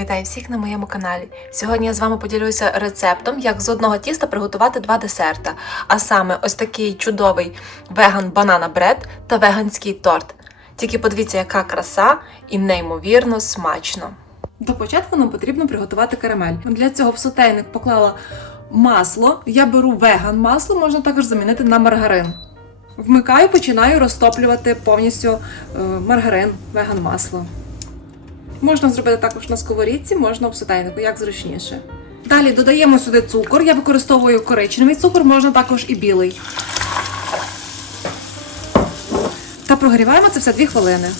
Вітаю всіх на моєму каналі. Сьогодні я з вами поділюся рецептом, як з одного тіста приготувати два десерта. А саме ось такий чудовий веган банана бред та веганський торт. Тільки подивіться, яка краса і неймовірно смачно. До початку нам потрібно приготувати карамель. Для цього в сотейник поклала масло. Я беру веган масло, можна також замінити на маргарин. Вмикаю, починаю розтоплювати повністю е, маргарин, веган масло. Можна зробити також на сковорідці, можна в сотейнику, як зручніше. Далі додаємо сюди цукор. Я використовую коричневий цукор, можна також і білий. Та прогріваємо це все 2 хвилини.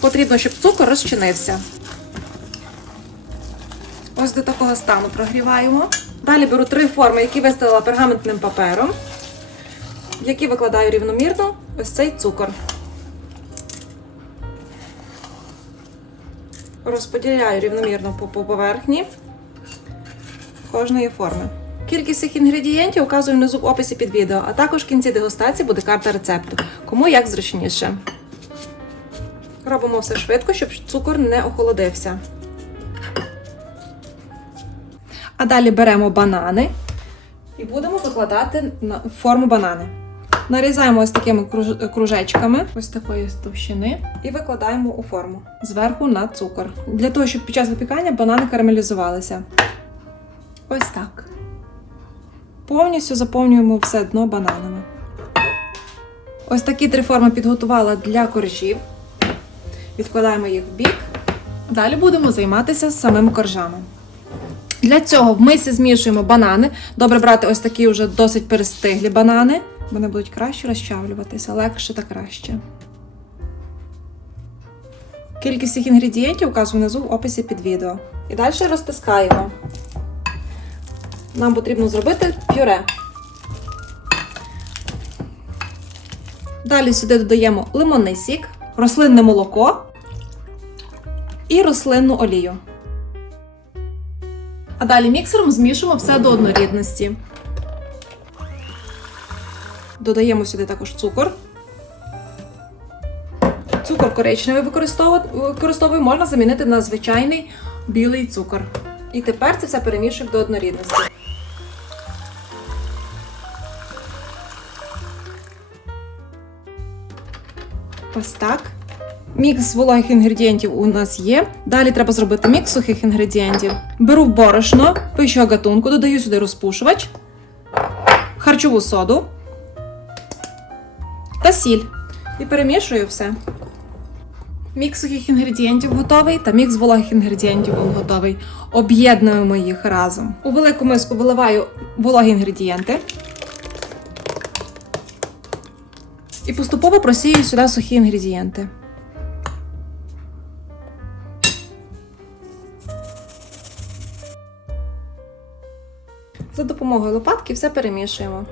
Потрібно, щоб цукор розчинився. Ось до такого стану прогріваємо. Далі беру три форми, які вистелила пергаментним папером, які викладаю рівномірно ось цей цукор. Розподіляю рівномірно по, по поверхні кожної форми. Кількість цих інгредієнтів указую внизу в описі під відео, а також в кінці дегустації буде карта рецепту. Кому як зручніше. Робимо все швидко, щоб цукор не охолодився. А далі беремо банани і будемо викладати на форму банани. Нарізаємо ось такими круж- кружечками, ось такої товщини, і викладаємо у форму зверху на цукор. Для того, щоб під час випікання банани карамелізувалися. Ось так. Повністю заповнюємо все дно бананами. Ось такі три форми підготувала для коржів. Відкладаємо їх в бік. Далі будемо займатися самими коржами. Для цього в мисі змішуємо банани. Добре брати ось такі вже досить перестиглі банани. Вони будуть краще розчавлюватися, легше та краще. Кількість цих інгредієнтів вказую внизу в описі під відео. І далі розтискаємо. Нам потрібно зробити пюре. Далі сюди додаємо лимонний сік, рослинне молоко і рослинну олію. А далі міксером змішуємо все до однорідності. Додаємо сюди також цукор. Цукор коричневий використову- використовую, можна замінити на звичайний білий цукор. І тепер це все перемішуємо до однорідності. Ось. Мікс вологих інгредієнтів у нас є. Далі треба зробити мікс сухих інгредієнтів. Беру борошно пищого гатунку, додаю сюди розпушувач, харчову соду та сіль. І перемішую все. Мікс сухих інгредієнтів готовий та мікс вологих інгредієнтів готовий. Об'єднуємо їх разом. У велику миску виливаю вологі інгредієнти. І поступово просію сюди сухі інгредієнти. За допомогою лопатки все перемішуємо.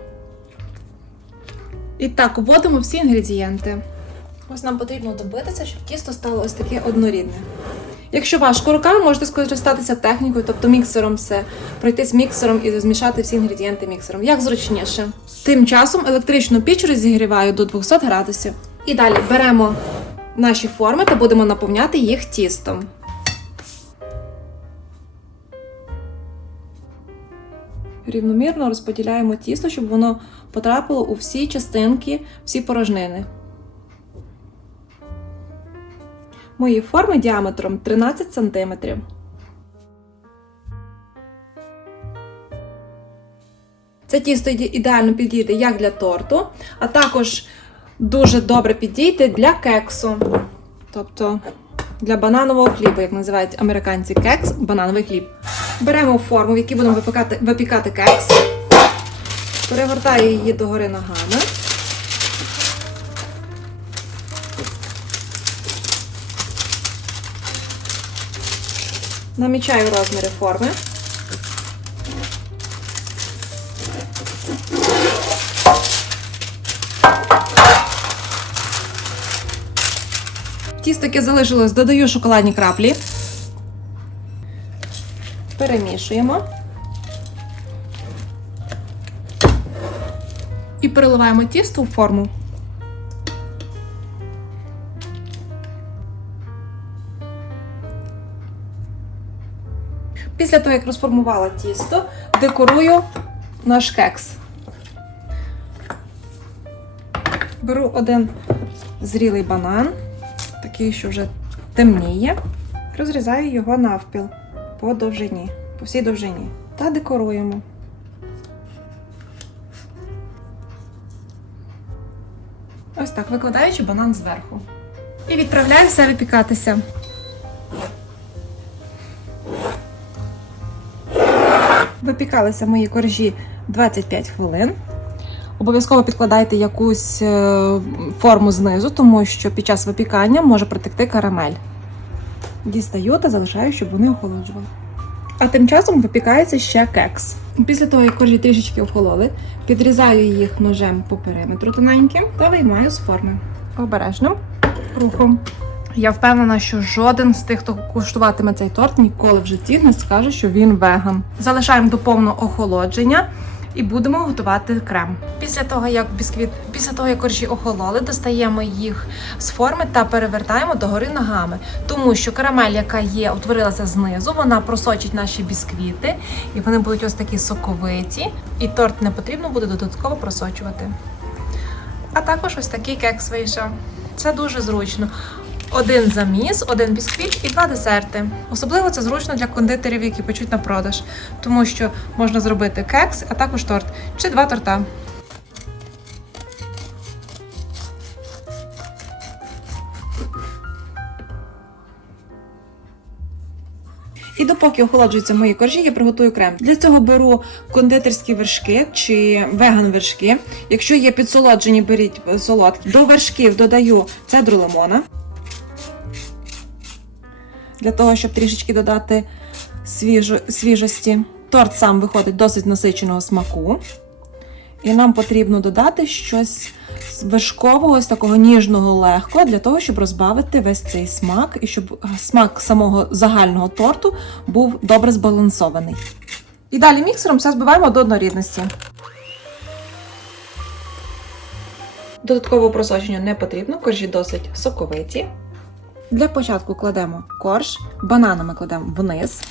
І так, вводимо всі інгредієнти. Ось нам потрібно добитися, щоб тісто стало ось таке однорідне. Якщо важко руками, можете скористатися технікою, тобто міксером все, пройтись міксером і змішати всі інгредієнти міксером. Як зручніше. Тим часом електричну піч розігріваю до 200 градусів. І далі беремо наші форми та будемо наповняти їх тістом. Рівномірно розподіляємо тісто, щоб воно потрапило у всі частинки, всі порожнини. Мої форми діаметром 13 см. Це тісто ідеально підійде як для торту, а також дуже добре підійде для кексу. Тобто для бананового хлібу, як називають американці кекс, банановий хліб. Беремо форму, в якій будемо випікати, випікати кекс. Перегортаю її догори ногами. Намічаю розміри форми. В Тісто, яке залишилось, додаю шоколадні краплі перемішуємо і переливаємо тісто в форму. Після того, як розформувала тісто, декорую наш кекс. Беру один зрілий банан, такий, що вже темніє, розрізаю його навпіл по довжині по всій довжині. Та декоруємо. Ось так, викладаючи банан зверху. І відправляю все випікатися. Випікалися мої коржі 25 хвилин. Обов'язково підкладайте якусь е, форму знизу, тому що під час випікання може протекти карамель. Дістаю та залишаю, щоб вони охолоджували. А тим часом випікається ще кекс. Після того, як коржі трішечки охололи, підрізаю їх ножем по периметру тоненьким та виймаю з форми. Обережним рухом. Я впевнена, що жоден з тих, хто куштуватиме цей торт, ніколи в житті не скаже, що він веган. Залишаємо до повного охолодження і будемо готувати крем. Після того, як бісквіт, після того, як коржі охололи, достаємо їх з форми та перевертаємо догори ногами, тому що карамель, яка є, утворилася знизу, вона просочить наші бісквіти, і вони будуть ось такі соковиті, і торт не потрібно буде додатково просочувати. А також ось такий кекс вийшов. Це дуже зручно. Один заміс, один бісквіт і два десерти. Особливо це зручно для кондитерів, які печуть на продаж, тому що можна зробити кекс, а також торт чи два торта. І допоки охолоджуються мої коржі, я приготую крем. Для цього беру кондитерські вершки чи веган вершки. Якщо є підсолоджені, беріть солодкі. До вершків додаю цедру лимона. Для того, щоб трішечки додати свіжо, свіжості. Торт сам виходить досить насиченого смаку. І нам потрібно додати щось вершкового, ось такого ніжного легко, для того, щоб розбавити весь цей смак і щоб смак самого загального торту був добре збалансований. І далі міксером все збиваємо до однорідності. Додаткового просочення не потрібно, коржі досить соковиті. Для початку кладемо корж, бананами кладемо вниз.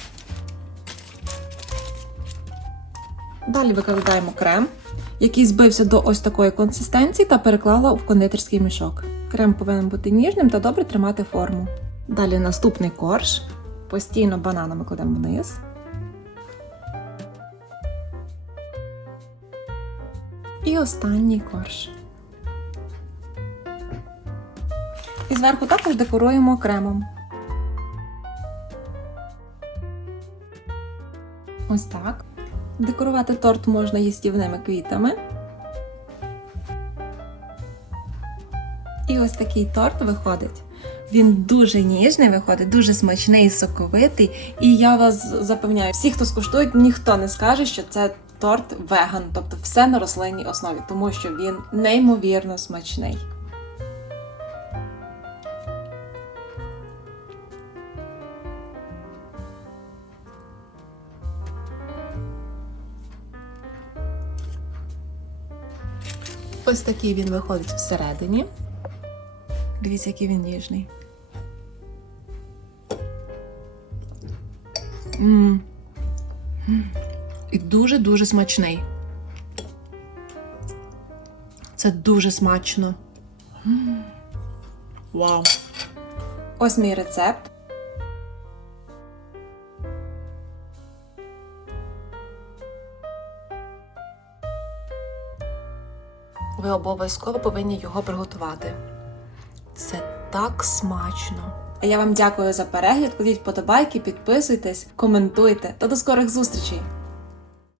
Далі викладаємо крем, який збився до ось такої консистенції та переклала в кондитерський мішок. Крем повинен бути ніжним та добре тримати форму. Далі наступний корж. Постійно бананами кладемо вниз. І останній корж. Зверху також декоруємо кремом. Ось так. Декорувати торт можна їстівними квітами. І ось такий торт виходить. Він дуже ніжний виходить, дуже смачний і соковитий. І я вас запевняю, всі, хто скуштують, ніхто не скаже, що це торт веган, тобто все на рослинній основі, тому що він неймовірно смачний. Ось такий він виходить всередині. Дивіться, який він ніжний. М. М. І дуже-дуже смачний. Це дуже смачно. М. Вау. Ось мій рецепт. Ви обов'язково повинні його приготувати. Це так смачно. А я вам дякую за перегляд. Кладіть вподобайки, підписуйтесь, коментуйте та до скорих зустрічей!